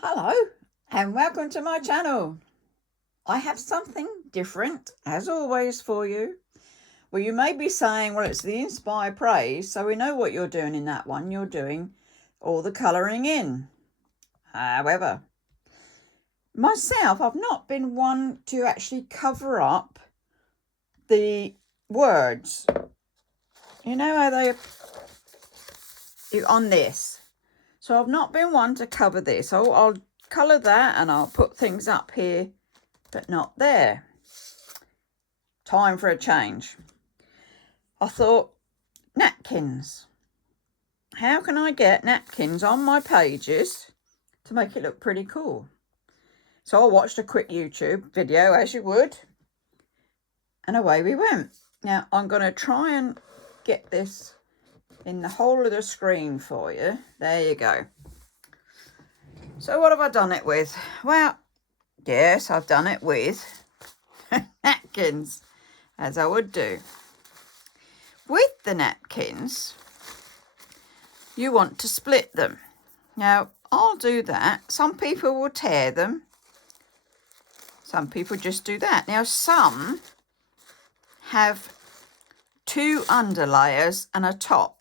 Hello and welcome to my channel. I have something different as always for you. Well, you may be saying, well, it's the Inspire Praise, so we know what you're doing in that one. You're doing all the colouring in. However, myself, I've not been one to actually cover up the words. You know how they on this. So I've not been one to cover this. I'll colour that and I'll put things up here, but not there. Time for a change. I thought, napkins. How can I get napkins on my pages to make it look pretty cool? So I watched a quick YouTube video, as you would, and away we went. Now I'm going to try and get this in the whole of the screen for you. There you go. So what have I done it with? Well, yes, I've done it with napkins, as I would do. With the napkins, you want to split them. Now, I'll do that. Some people will tear them. Some people just do that. Now, some have two underlayers and a top.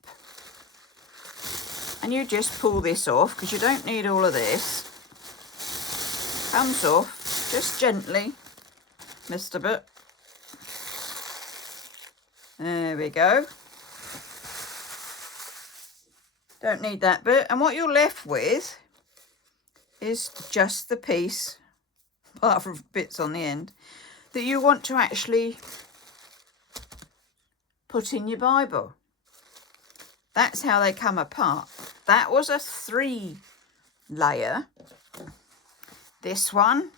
And you just pull this off because you don't need all of this. Comes off just gently, Mr. Bit. There we go. Don't need that bit. And what you're left with is just the piece, apart from bits on the end, that you want to actually put in your Bible. That's how they come apart. That was a 3-layer. This one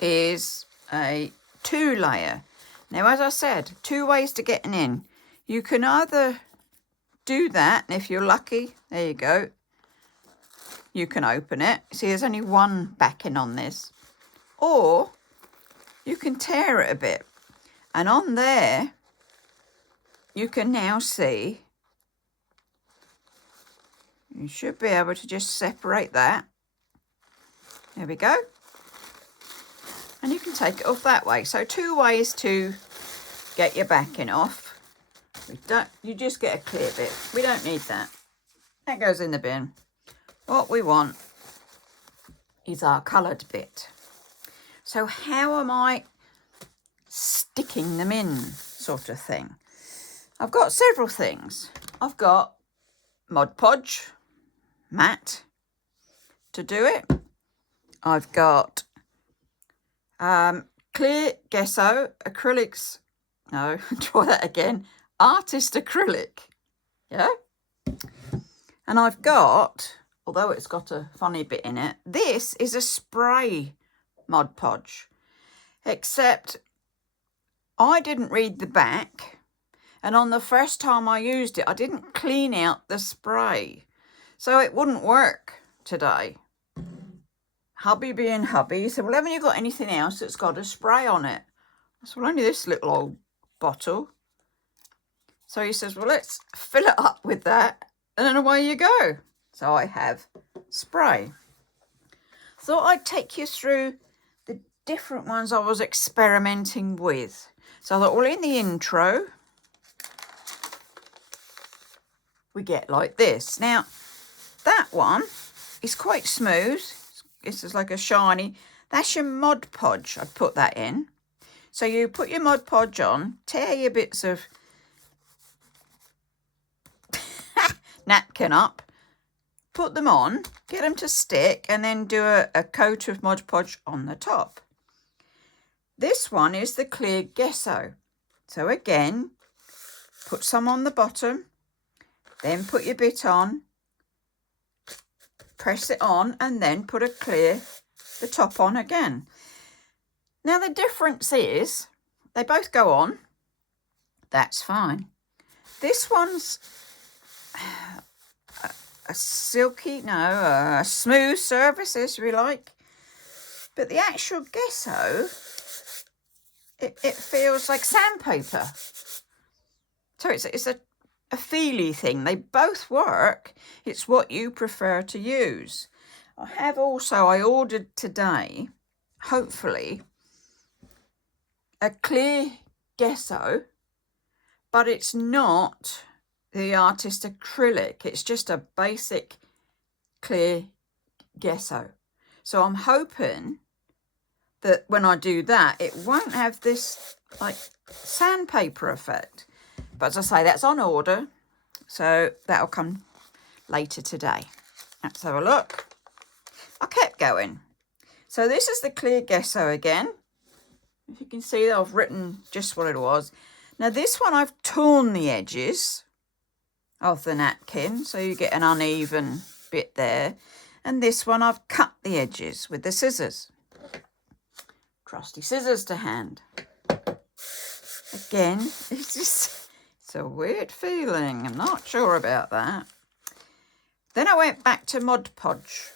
is a 2-layer. Now, as I said, 2 ways to getting in. You can either do that, and if you're lucky, there you go, you can open it. See, there's only one backing on this. Or you can tear it a bit. And on there, you can now see, you should be able to just separate that. There we go. And you can take it off that way. So 2 ways to get your backing off. You just get a clear bit. We don't need that. That goes in the bin. What we want is our coloured bit. So how am I sticking them in, sort of thing? I've got several things. I've got Mod Podge matte to do it. I've got clear Gesso acrylics. No, try that again. Artist acrylic. Yeah. And I've got, although it's got a funny bit in it, this is a spray Mod Podge. Except I didn't read the back. And on the first time I used it, I didn't clean out the spray. So it wouldn't work today. Hubby being hubby, he said, well, haven't you got anything else that's got a spray on it? I said, well, only this little old bottle. So he says, well, let's fill it up with that. And then away you go. So I have spray. Thought I'd take you through the different ones I was experimenting with. So I thought, well, in the intro, we get like this. Now, that one is quite smooth. This is like a shiny. That's your Mod Podge. I'd put that in. So you put your Mod Podge on, tear your bits of napkin up, put them on, get them to stick, and then do a coat of Mod Podge on the top. This one is the clear Gesso. So again, put some on the bottom, then put your bit on, press it on, and then put the top on again. Now the difference is, they both go on, that's fine. This one's a smooth surface, as we like. But the actual Gesso, it feels like sandpaper. So it's a a feely thing. They both work. It's what you prefer to use. I ordered today, hopefully, a clear gesso, but it's not the artist acrylic. It's just a basic clear gesso. So I'm hoping that when I do that, it won't have this like sandpaper effect. But as I say, that's on order, so that'll come later today. Let's have a look. I kept going. So this is the clear gesso again. If you can see that I've written just what it was. Now this one I've torn the edges of the napkin, so you get an uneven bit there. And this one I've cut the edges with the scissors. Trusty scissors to hand. Again, it's a weird feeling. I'm not sure about that. Then I went back to Mod Podge,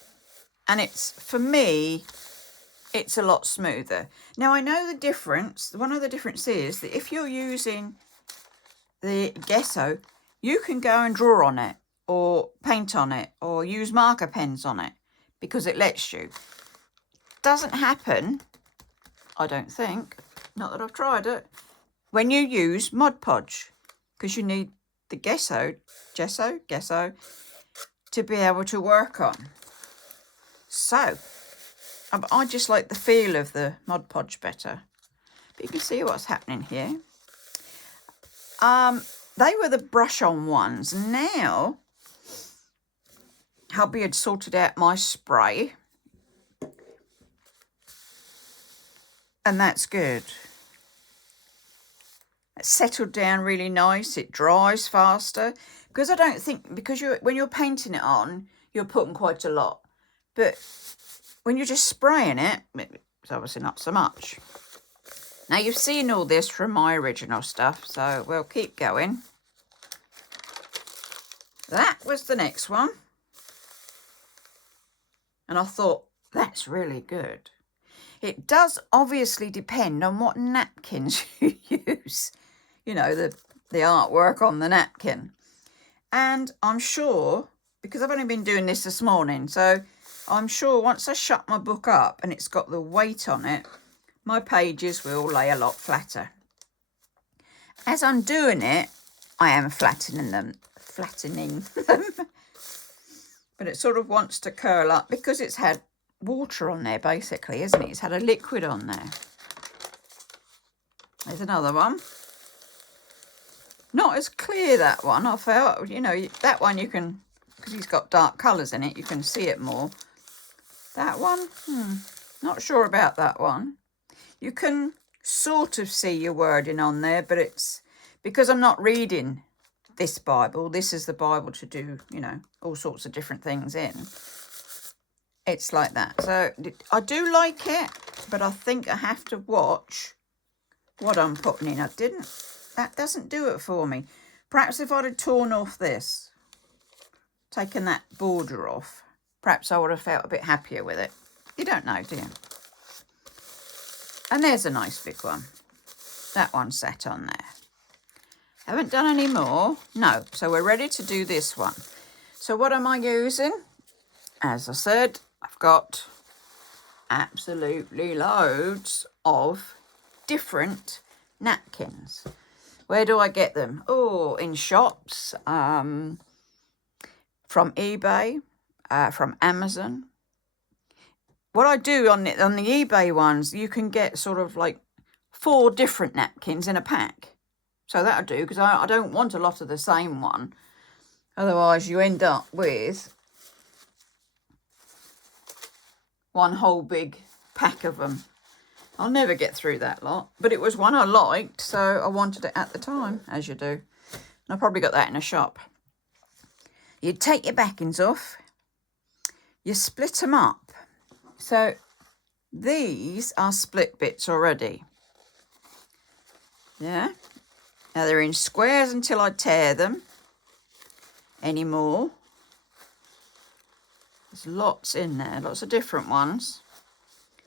and for me, it's a lot smoother. Now I know the difference. One of the differences is that if you're using the gesso, you can go and draw on it or paint on it or use marker pens on it because it lets you. Doesn't happen, I don't think, not that I've tried it, when you use Mod Podge, because you need the gesso to be able to work on. So I just like the feel of the Mod Podge better. But you can see what's happening here. They were the brush-on ones. Now, hubby had sorted out my spray. And that's good. It's settled down really nice. It dries faster. Because I don't think, when you're painting it on, you're putting quite a lot. But when you're just spraying it, it's obviously not so much. Now you've seen all this from my original stuff, so we'll keep going. That was the next one. And I thought, that's really good. It does obviously depend on what napkins you use. You know, the artwork on the napkin. And I'm sure, because I've only been doing this morning, so I'm sure once I shut my book up and it's got the weight on it, my pages will lay a lot flatter. As I'm doing it, I am flattening them. But it sort of wants to curl up because it's had water on there, basically, isn't it? It's had a liquid on there. There's another one. Not as clear, that one. I felt, you know, that one you can, because he's got dark colours in it, you can see it more. That one, not sure about that one. You can sort of see your wording on there, but it's because I'm not reading this Bible. This is the Bible to do, you know, all sorts of different things in. It's like that. So I do like it, but I think I have to watch what I'm putting in. That doesn't do it for me. Perhaps if I'd have torn off this, taken that border off, perhaps I would have felt a bit happier with it. You don't know, do you? And there's a nice big one. That one sat on there. Haven't done any more. No, so we're ready to do this one. So what am I using? As I said, I've got absolutely loads of different napkins. Where do I get them? Oh, in shops, from eBay, from Amazon. What I do on the eBay ones, you can get sort of like 4 different napkins in a pack. So that'll do, because I don't want a lot of the same one. Otherwise, you end up with one whole big pack of them. I'll never get through that lot. But it was one I liked, so I wanted it at the time, as you do. And I probably got that in a shop. You take your backings off. You split them up. So these are split bits already. Yeah. Now they're in squares until I tear them anymore. There's lots in there, lots of different ones.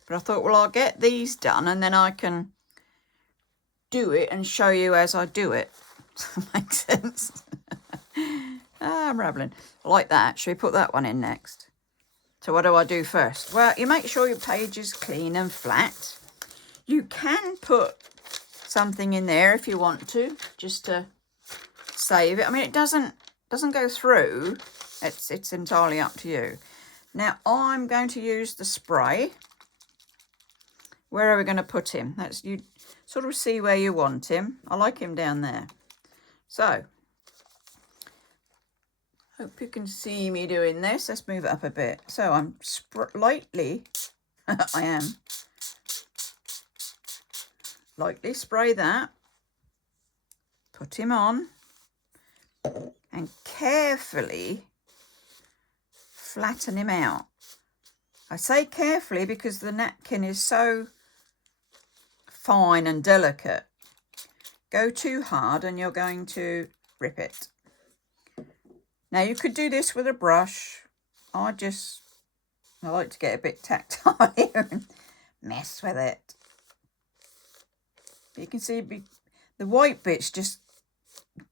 But I thought, well, I'll get these done and then I can do it and show you as I do it. Does that make sense? I'm rambling. Like that. Should we put that one in next? So what do I do first? Well, you make sure your page is clean and flat. You can put something in there if you want to, just to save it. I mean, it doesn't go through. It's entirely up to you. Now I'm going to use the spray. Where are we going to put him? That's, you sort of see where you want him. I like him down there. So hope you can see me doing this. Let's move it up a bit. So I'm lightly lightly spray that, put him on, and carefully flatten him out. I say carefully because the napkin is so fine and delicate. Go too hard and you're going to rip it. Now you could do this with a brush. I like to get a bit tactile here and mess with it. But you can see the white bits just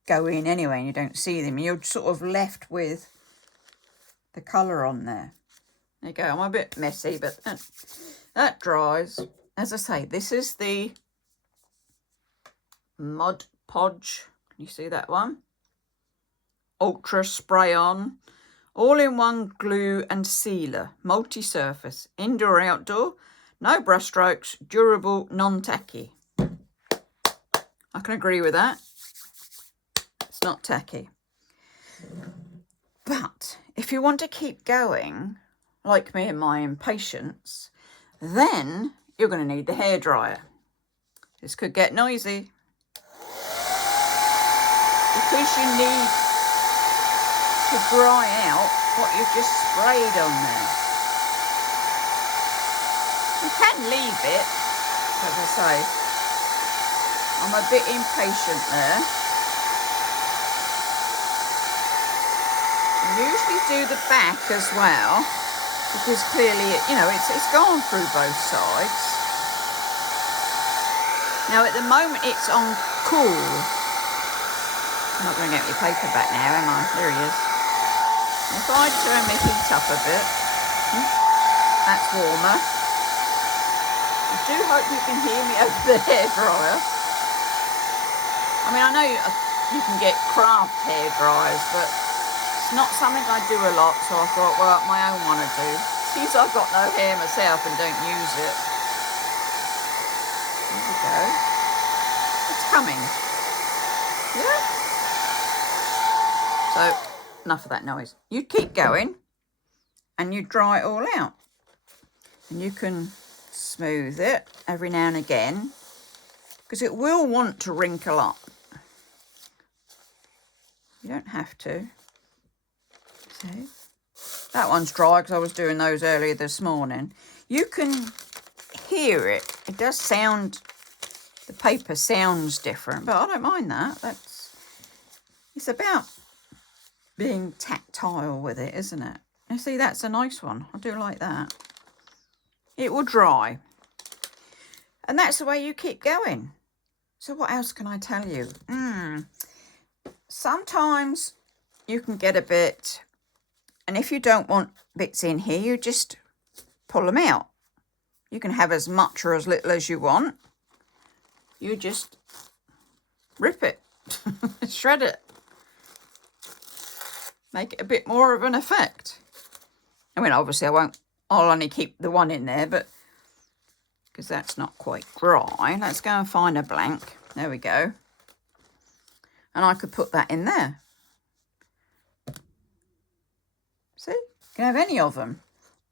go in anyway and you don't see them. You're sort of left with the colour on there. There you go. I'm a bit messy, but that dries. As I say, this is the Mod Podge. Can you see that one? Ultra Spray On. All-in-one glue and sealer. Multi-surface. Indoor, outdoor. No brush strokes. Durable, non-tacky. I can agree with that. It's not tacky. But if you want to keep going, like me and my impatience, then you're going to need the hairdryer. This could get noisy. Because you need to dry out what you've just sprayed on there. You can leave it, as I say. I'm a bit impatient there. I usually do the back as well, because clearly, it's gone through both sides. Now at the moment it's on cool. I'm not going to get my paper back now, am I? There he is. If I turn my heat up a bit, that's warmer. I do hope you can hear me over the hairdryer. I mean, I know you can get craft hairdryers, but it's not something I do a lot, so I thought, well, my own one to do. Since I've got no hair myself and don't use it. There we go. It's coming. Yeah? So, enough of that noise. You keep going and you dry it all out. And you can smooth it every now and again because it will want to wrinkle up. You don't have to. See? That one's dry because I was doing those earlier this morning. You can hear it. It does sound, the paper sounds different, but I don't mind that. It's about being tactile with it, isn't it? You see, that's a nice one. I do like that. It will dry. And that's the way you keep going. So what else can I tell you? Sometimes you can get a bit, and if you don't want bits in here, you just pull them out. You can have as much or as little as you want. You just rip it, shred it. Make it a bit more of an effect. I mean, obviously I'll only keep the one in there, but because that's not quite dry. Let's go and find a blank. There we go. And I could put that in there. See? You can have any of them.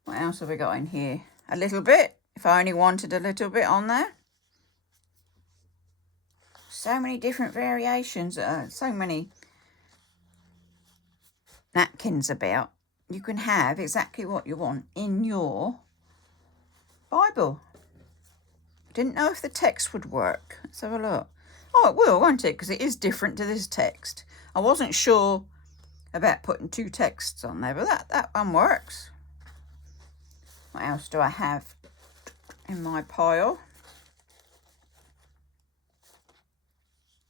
What else have we got in here? A little bit, if I only wanted a little bit on there. So many different variations. So many napkins about. You can have exactly what you want in your Bible. Didn't know if the text would work. Let's have a look. Oh, it will, won't it? Because it is different to this text. I wasn't sure about putting two texts on there, but that one works. What else do I have in my pile?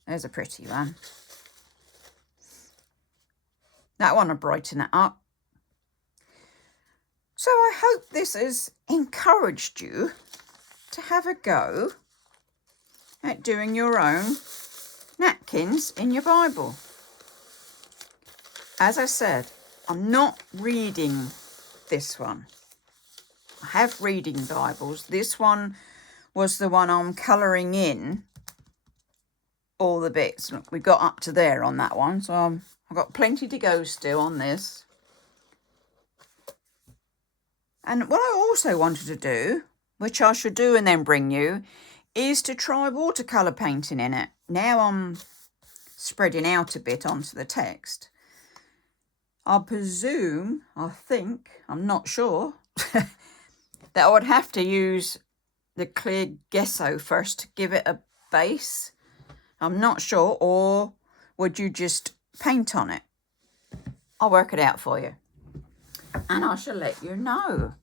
There's a pretty one. That one will brighten it up. So I hope this has encouraged you to have a go at doing your own napkins in your Bible. As I said, I'm not reading this one. I have reading Bibles. This one was the one I'm colouring in all the bits. Look, we got up to there on that one, so I've got plenty to go still on this. And what I also wanted to do, which I should do and then bring you, is to try watercolour painting in it. Now I'm spreading out a bit onto the text. I presume, I think, I'm not sure, that I would have to use the clear gesso first to give it a base. I'm not sure, or would you just paint on it? I'll work it out for you and I shall let you know.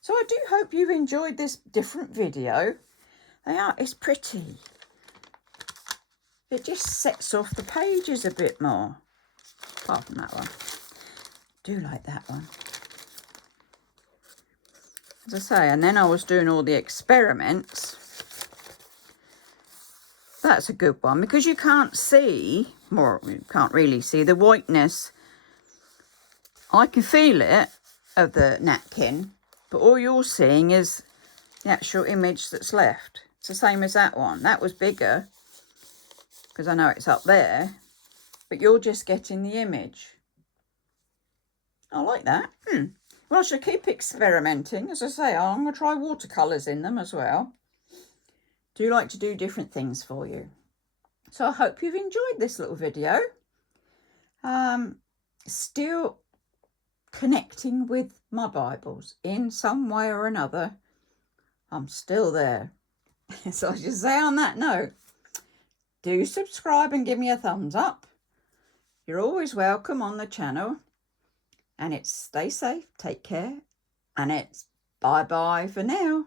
So I do hope you've enjoyed this different video. It's pretty. It just sets off the pages a bit more, apart from that one. Do like that one. As I say, and then I was doing all the experiments. That's a good one because you can't see, or you can't really see the whiteness. I can feel it of the napkin, but all you're seeing is the actual image that's left. It's the same as that one. That was bigger because I know it's up there, but you're just getting the image. I like that. Well, I shall keep experimenting. As I say, I'm going to try watercolours in them as well. Do like to do different things for you. So I hope you've enjoyed this little video. Still connecting with my Bibles in some way or another. I'm still there. So I should say on that note, do subscribe and give me a thumbs up. You're always welcome on the channel. And it's stay safe, take care, and it's bye-bye for now.